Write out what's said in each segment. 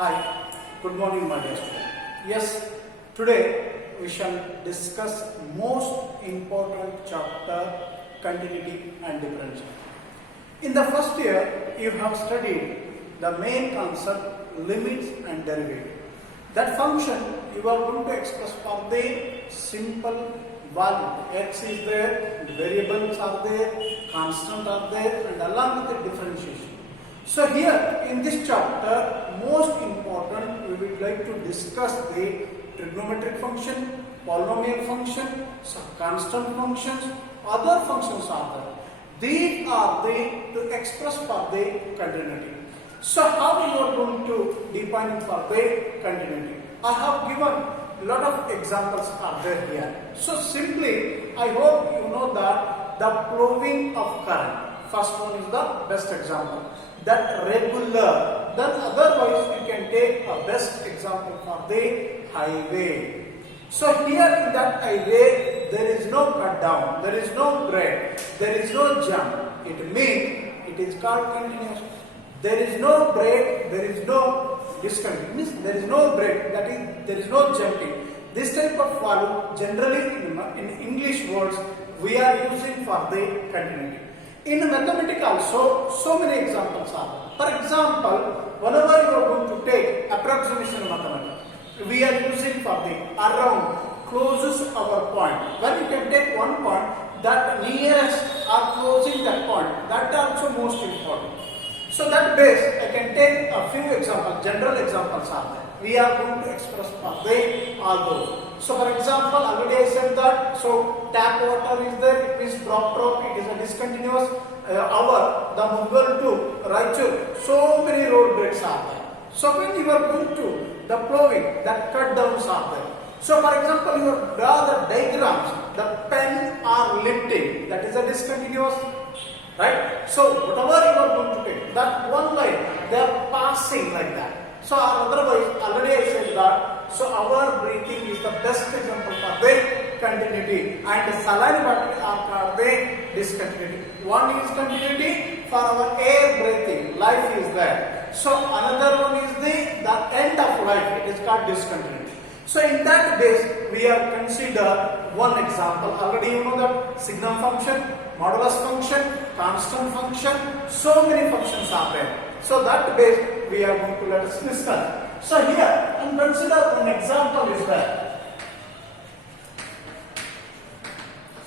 Hi, good morning my dear student. Yes, today we shall discuss most important chapter, continuity and differentiability. In the first year, you have studied the main concept, limits and derivative. That function you are going to express for the simple value. X is there, variables are there, constant are there, and along with the differentiation. So here in this chapter, most important, we would like to discuss the trigonometric function, polynomial function, some constant functions, other functions are there. These are to express for the continuity. So how you are going to define for the continuity? I have given a lot of examples are there here. So simply, I hope you know that the flowing of current. First one is the best example. That regular, then otherwise you can take a best example for the highway. So here in that highway, there is no cut down, there is no break, there is no jump. It means it is called continuous. There is no break, there is no discontinuous, there is no break, that is, there is no jumping. This type of value generally in English words we are using for the continuity. In mathematics also, so many examples are. For example, whenever you are going to take approximation mathematics, we are using for the around, closest our point. When you can take one point, that nearest or closing that point, that also most important. So that base, I can take a few examples, general examples are there. We are going to express for the all those. So for example, already I said that, so tap water is there, it is drop, it is a discontinuous. The Mughal to Raichur, so many road breaks are there. So when you are going to the flowing, that cut downs are there. So for example, you draw the diagrams, the pen are lifting, that is a discontinuous, right? So whatever you are going to take, that one line, they are passing like that. So otherwise, already I said that, so our breathing is the best example for the continuity, and the saline body are the discontinuity. One is continuity for our air breathing, life is there. So another one is the end of life, it is called discontinuity. So in that base, we are consider one example. Already you know that signal function, modulus function, constant function, so many functions are there. So that base we are going to let us discuss. So here, and consider an example is there.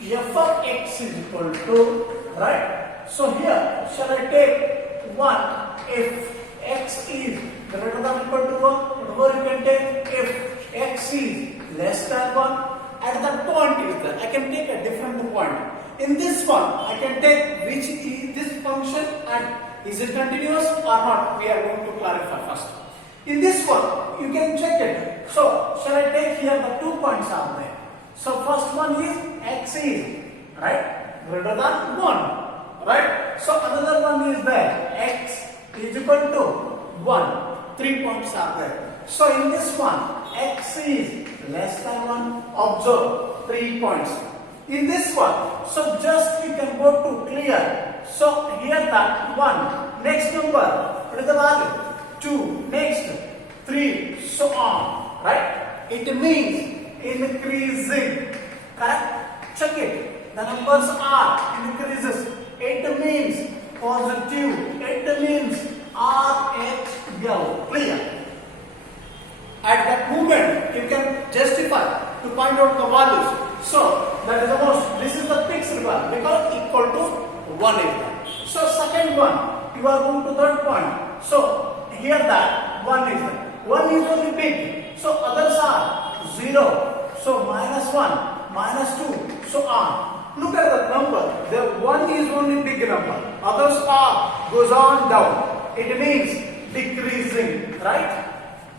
F of x is equal to, right? So here, shall I take 1 if x is greater than or equal to 1? Or you can take if x is less than 1. At that point is there, I can take a different point. In this one, I can take which is this function and is it continuous or not? We are going to clarify first. In this one, you can check it. So, shall I take here the 2 points are there? So, first one is x is, right, greater than 1, right? So, another one is there, x is equal to 1, 3 points are there. So, in this one, x is less than 1, observe 3 points. In this one, so just you can go to clear. So here that 1, next number, what is the value? 2, next 3, so on, right? It means increasing, correct? Check it. The numbers are increases. It means positive. It means RHL. Clear? At that moment, you can justify to find out the values. So that is the most. This is the fixed value because equal to 1 is there. So second one, you are going to third point. So here that 1 is there. 1 is only big. So others are 0. So minus 1, minus 2, so on. Look at the number. The 1 is only big number. Others are goes on down. It means decreasing, right?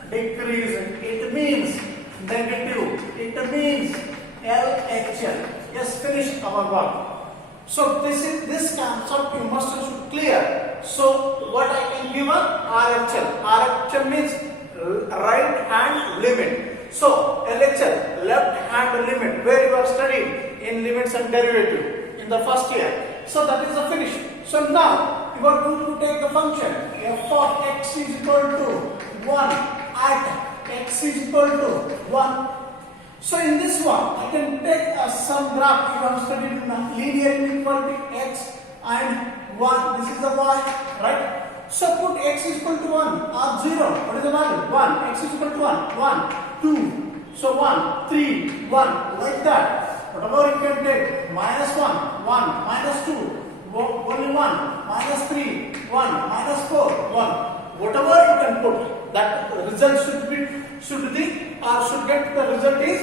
Decreasing. It means negative. It means LHL. Yes, finish our work. So this concept you must should clear. So what I can give a RHL. RHL means right hand limit. So LHL, left hand limit, where you are studied in limits and derivative in the first year. So that is the finish. So now you are going to take the function f of x is equal to 1 at x is equal to 1. So in this one, I can take some graph. You have studied linear inequality x and 1. This is the y, right? So put x is equal to 1 or 0. What is the value? 1. X is equal to 1. 1, 2. So 1, 3, 1. Like that. Whatever you can take. Minus 1, 1. Minus 2, only 1. Minus 3, 1. Minus 4, 1. Whatever you can put, that result should get the result is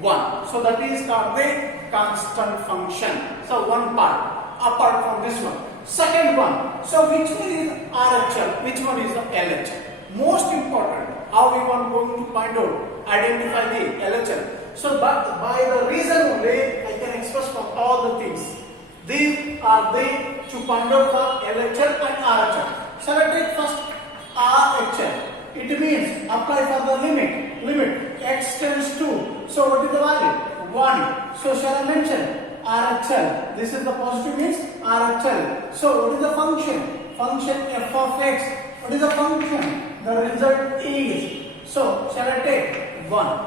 1. So that is called the constant function. So one part apart from this one. Second one. So which one is RHL? Which one is the LHL? Most important, how we are going to find out, identify the LHL. So but by the reason only I can express for all the things. These are the to find out for LHL and RHL. Shall I take first RHL? It means apply for the limit. Limit x tends to. So what is the value? 1. So shall I mention RHL? This is the positive means RHL. So what is the function? Function f of x. What is the function? The result is. So shall I take 1?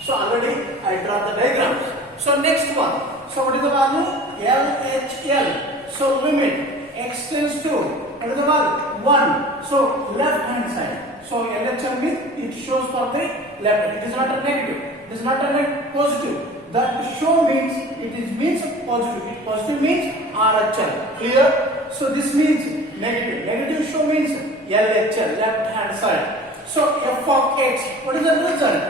So already I draw the diagram. So next one. So what is the value? LHL. So limit x tends to. What is the value? 1. So left hand side. So LHL means it shows for the left. It is not a negative. It is not a positive. That show means it is means positive. Positive means RHL. Clear? So this means negative. Negative show means LHL, left hand side. So f of x. What is the result?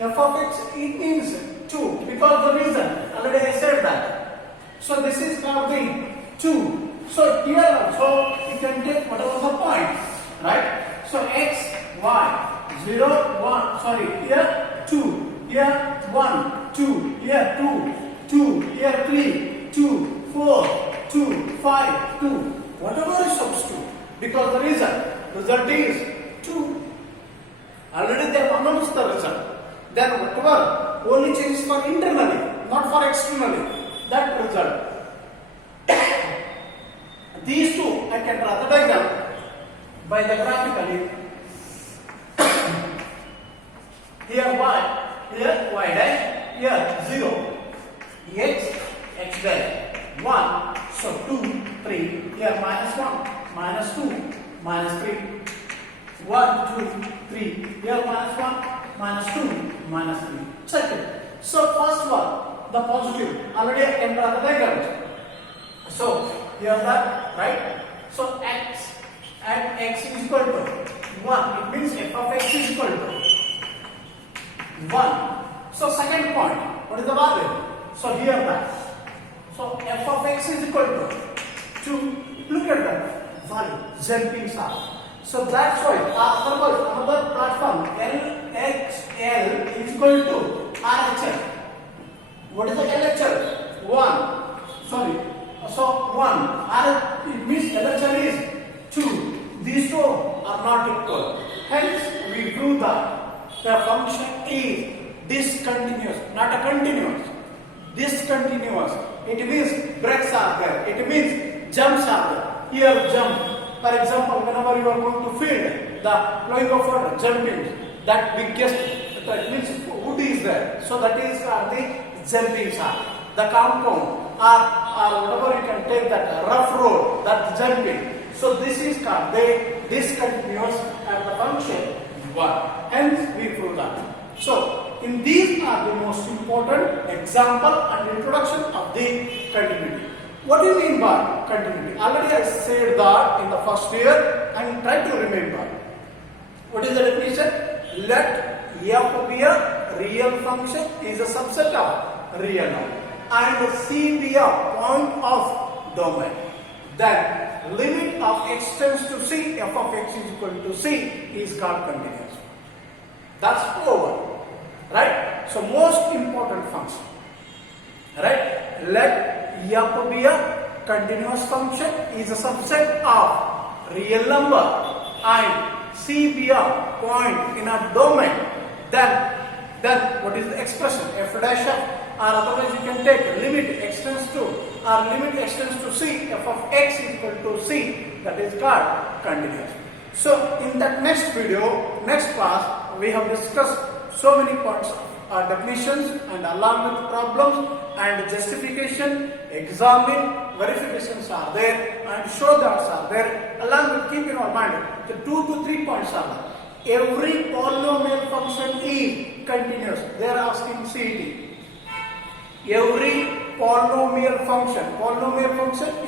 F of x it means 2 because the reason already I said that. So this is called the 2. So here also you can take whatever the point, right? So x, y, 0, 1, sorry, here 2, here 1, 2, here 2, 2, here 3, 2, 4, 2, 5, 2, whatever is substitute, because the result is 2. Already they have announced the result. Then whatever only changes for internally, not for externally, that result. These two I can draw the diagram by the graphically. Here y, here y dash, here 0, x dash, 1, so 2, 3, here minus 1, minus 2, minus 3, 1, 2, 3, here minus 1, minus 2, minus 3. Second, so first one, the positive, already I can draw the diagram. So here that, right? So x and x is equal to 1. It means f of x is equal to 1. So second point, what is the value? So here that. So f of x is equal to 2. Look at that value. Z star. So that's why another platform LHL is equal to RHL. What is the LHL? 1. Sorry. So 1. It means LHL is 2. These two are not equal. Hence we prove that the function is discontinuous, not a continuous. Discontinuous. It means breaks are there. It means jumps are there. Here jump. For example, whenever you are going to feed the flowing of water, jumping, that biggest, that means wood is there. So that is the jumping side. The compound or whatever you can take that rough road, that jumping. So this is called the discontinuous and the function 1. Hence we prove that. So in these are the most important example and introduction of the continuity. What do you mean by continuity? Already I said that in the first year and try to remember. What is the definition? Let f be a real function is a subset of real number and C be a point of domain. Then limit of x tends to C, f of x is equal to C is called continuous. That's over. Right? So most important function. Right? Let f be a continuous function is a subset of real number and C be a point in a domain. Then what is the expression? F dash of, or otherwise you can take limit x tends to or limit x tends to C, f of x is equal to C, that is called continuous. So in that next video, next class, we have discussed so many points of definitions and along with problems and justification, examine, verifications are there and show doubts are there. Along with, keep in our mind, the 2 to 3 points are there. Every polynomial function is continuous. They are asking CET. Every polynomial function,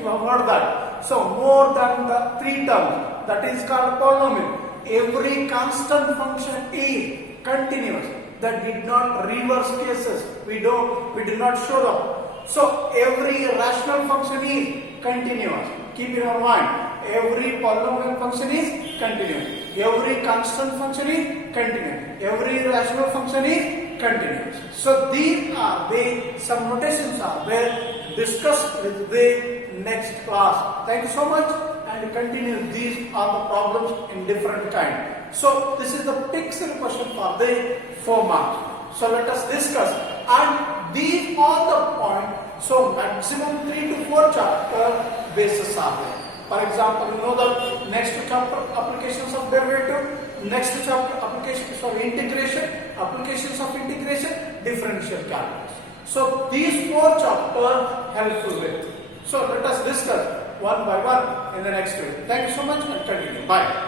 you have heard that. So more than the 3 terms, that is called polynomial. Every constant function is continuous. That did not reverse cases. We did not show them. So every rational function is continuous. Keep in your mind. Every polynomial function is continuous. Every constant function is continuous. Every rational function is continuous. So these are some notations are there. Discuss with the next class. Thank you so much and continue. These are the problems in different kind. So this is the pixel question for the 4 marks. So let us discuss. And these are the points. So maximum 3 to 4 chapter basis are there. For example, you know the next chapter applications of derivative, next chapter applications of integration, applications of integration, differential calculus. So these 4 chapters helpful with. So let us discuss one by one in the next video. Thank you so much and continue. Bye.